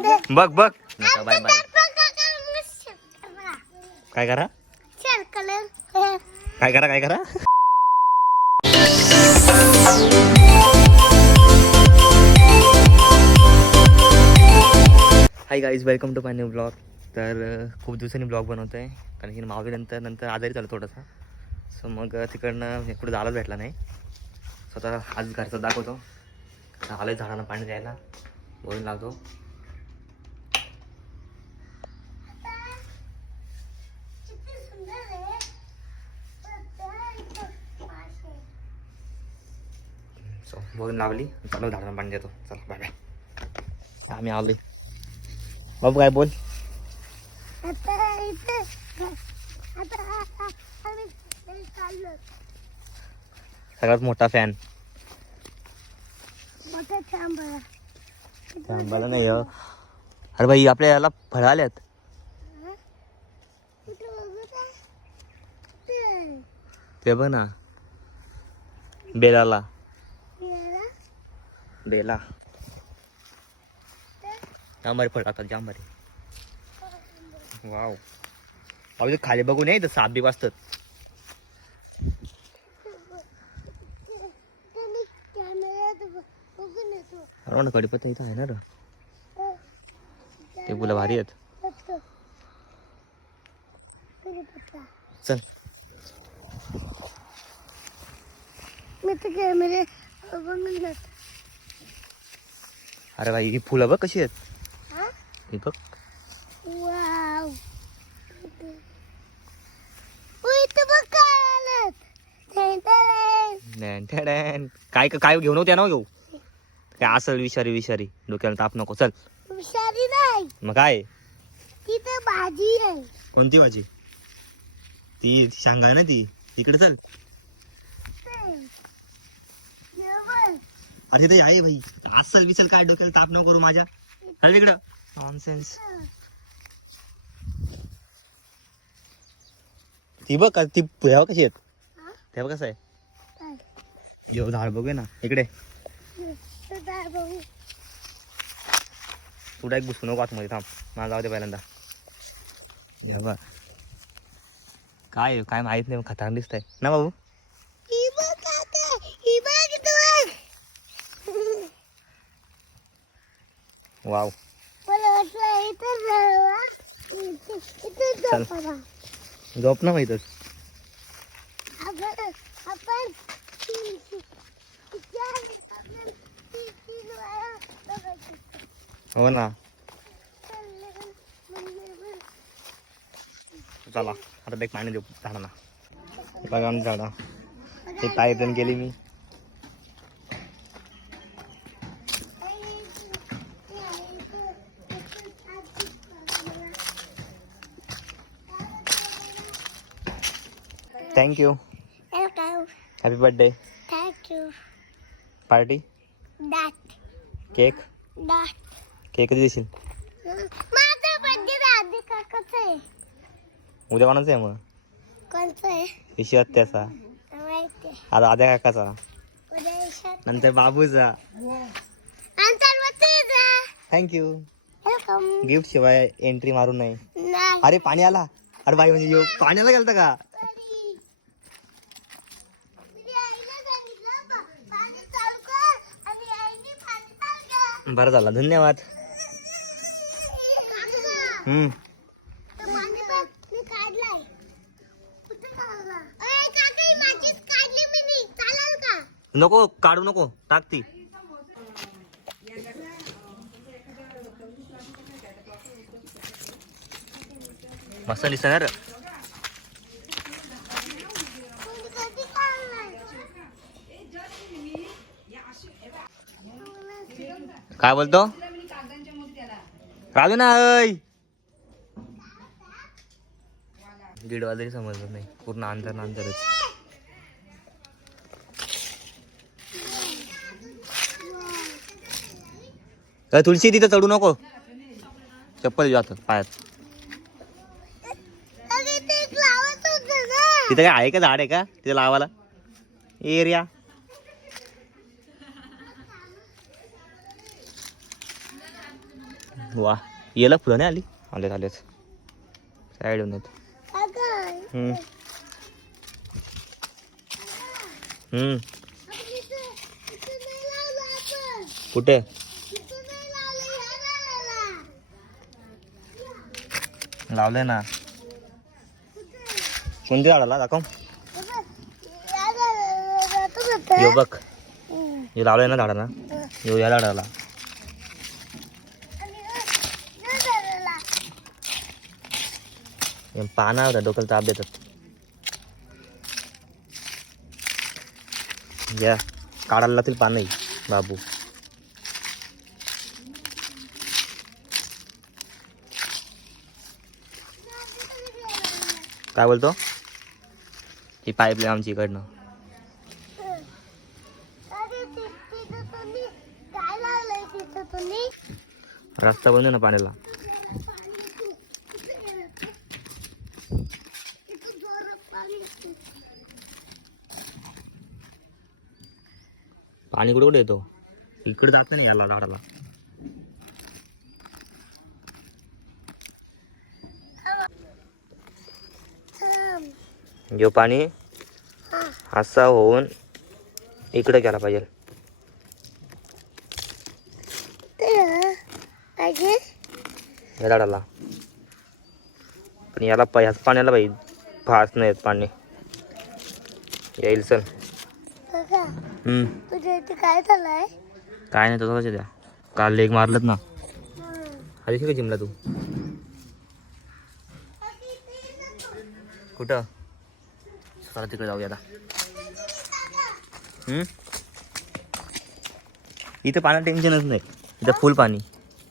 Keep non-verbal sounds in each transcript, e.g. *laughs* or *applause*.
बघ बघ. नका बाय बाय. काय करा? काय करा काय करा? Hi guys welcome to my new blog तर खूप दिवसांनी ब्लॉग बनवतो आहे कारण की मावी नंतर नंतर आजारी झालं थोडासा. सो मग तिकडनं हे कुठं जायलाच भेटला नाही. स्वतः आज घरचं दाखवतो. आलं झाडांना पाणी द्यायला. बोलून लावतो सो बोलून लावली. चालू झाडांना पाणी देतो. चला बाय बाय आम्ही आलोय. बाबू काय बोल? सगळ्यात मोठा फॅन थांबायला नाही हो. अरे भाई आपल्या याला फळं आल्यात ते बघ ना. बेलाला. बेला जांभारी फळ टाकतात जांभारी वाव अजून खाली बघून नये इथं साप बी वाचतात अरे म्हणा कडीपत्ता इथं आहे ना र ते फुलं भारी आहेत चल मी तर कॅमेरे बघून अरे भाई ही फुलं बघ कशी आहेत. हा? बघ. काय. काय घेऊन होत्या ना घेऊ? काय असल विषारी विषारी. डोक्याला ताप नको. चल. हुशारी नाही. मग काय? तिथं भाजी आहे. कोणती भाजी? ती शांगा आहे ना ती? तिकडे चल. ते. अरे तिथे आहे भाई असल विसल काय डोक्याला ताप नको करू माझ्या. अरे तिकडं. नॉनसेन्स ती बघ का ती ह्या कशी आहेत. हा? ते बघ कसं आहे. काय? जेव झाड बघूया ना. इकडे. तुला एक घुसू नको आतमध्ये थांब. मला जाऊ दे पहिल्यांदा. हे बघ. काय आहे, काय माहीत नाही खतरनाक दिसतंय. ना बाबू ही बघ काका ही बघ इथं बघ वाव. चल. झोप ना माहितच. हो ना. चल, आता एक पाणी देऊ झाडांना बघा झाडं. ते पाय पण गेली मी. Thank you. Happy birthday you. Party. Cake. Cake कधी देशील? माझं बर्थडे आधी काकाचं आहे. उद्या कोणाचं आहे मग? कोणचं आहे? ईशी हत्याचा. माहिती. आता आद्या काकाचा. उद्या येशात. नंतर बाबूचा. आणि सर्वत्र थँक्यू वेलकम गिफ्ट शिवाय एंट्री मारू नये. नाही. अरे पाणी आला. अरे बाई म्हणजे यो, पाण्याला गेलता का Sorry. मी आईला सांगितलं, पा- पाणी चालू कर आणि आईने पाणी चालू कर. बरं झालं धन्यवाद काका, हम्म ते पाणी बघ, मी काढलाय. कुठे काढला? अय, काका, ही माझीच काढली बरं झाला धन्यवाद. हम्म. नको काढू नको टाक ती. मस्त लिसनर काय बोलतो? राजू ना दीड वाजरी समजत नाही. पूर्ण अंतर अंतरच तुळशी तिथं चढू नको. चप्पल जात पायात. तिथं काय आहे का झाड आहे का? तिथं लावायला? एरिया. वा. येला फुलं नाही आली? आलेत आलेच साईड येऊन येत कुठे? लावले लावलं ना. कुठे कोणत्या झाडाला दाखव. हे बघ, यो बघ. हे लावलंय ना झाडाला. यो या झाडाला आणि या झाडाला. हे पाना होता डोक्याला ताप देतात या काढायला लागतील पानही बाबू काय बोलतो ही पाईपलाईन आमची इकडनं रस्ता बंद ना पाण्याला इथं जोरात पाणी येतं. पाणी कुठे कुठे येतो? इकडे जात नाही याला झाडाला. जो पाणी हा. असा होऊन इकडे गेला पाहिजे. या झाडाला पण याला ह्याच पाण्याला पाहिजे फास नाही येत पाणी. येईल सर बघा हम्म. तुझ्या इथे काय झालंय? काय नाही तसंच द्या काल लेग मारलत ना. आधी का जिमला तू? कुठं? चला तिकडे जाऊया आता. हम्म? इथं पाण्यात टेन्शनच नाही. इथं फुल पाणी.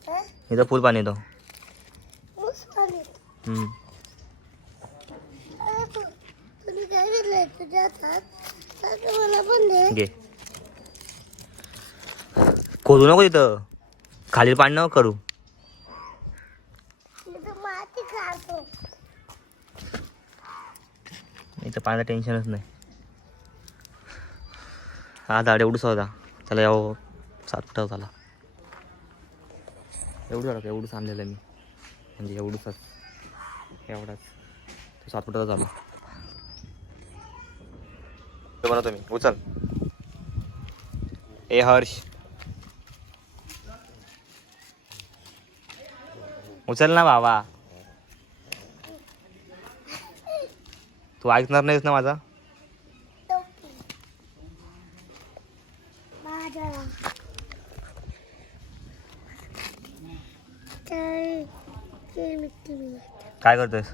हा? इथं फुल पाणी येतं. ऊस पाणी हम्म. अरे तू तुम्ही काय घेतलंय तुझ्या हातात घे. खोदू नको तिथं. खाली पाणी नको करू. इथं पाण्याचं टेन्शनच नाही. हा झाड एवढंच होता. त्याला यावं. सात झाला. एवढं झालं का? एवढंच आणलेलं मी. म्हणजे एवढंच एवढाच. तो सात फुटाचा झाला. ते बनवतो मी उचल. ए हर्ष. उचल ना बाबा. तू ऐकणार नाहीस ना माझा? काय करतोयस?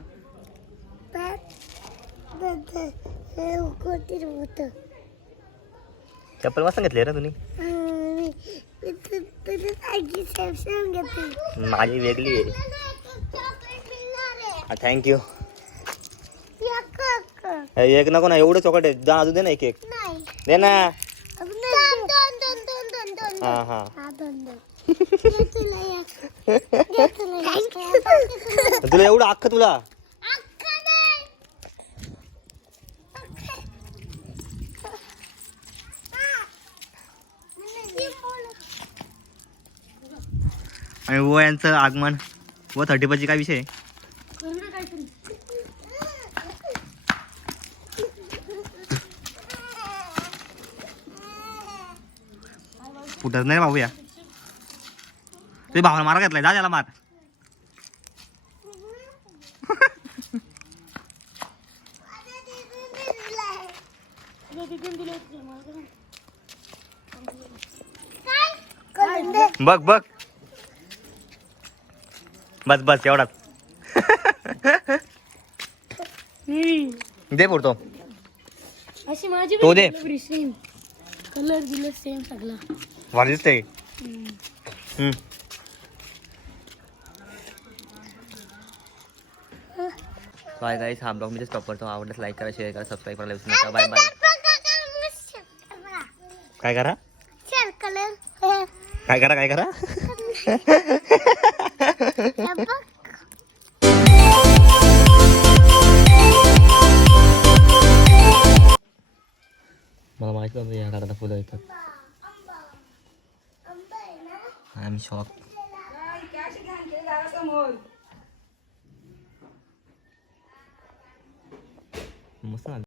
चप्पल मस्त घेतली रे तुम्ही माझी वेगळी आहे. थँक्यू एक नको ना एवढं चॉकलेट आहे. जा अजून दे ना एक एक. नाही दे ना. हा हा. *laughs* तुला एवढं अख्खं तुला अख्खा नाही. आणि व यांचं आगमन व थर्टी ची काय विषय? कुठंच नाही भाऊ या तुझी भावना मारा घेतलाय जा त्याला मार. काय? बघ बघ. बस बस एवढाच. दे पुरतो. अशी माझी तो दे. सेम कलर दिलं सेम सगळा. भारी दिसते. हम्म. बाय गाईस हा ब्लॉग मी स्टॉप करतो. आवडल्यास लाईक करा शेअर करा सबस्क्राईब करायला विसरू नका बाय बाय काय करा? कलर *laughs* काय करा काय करा? *laughs* मला माहिती नव्हतं या घराला फुलं येतात आय एम शॉक अशी घाण केली दारासमोर मस्त झालं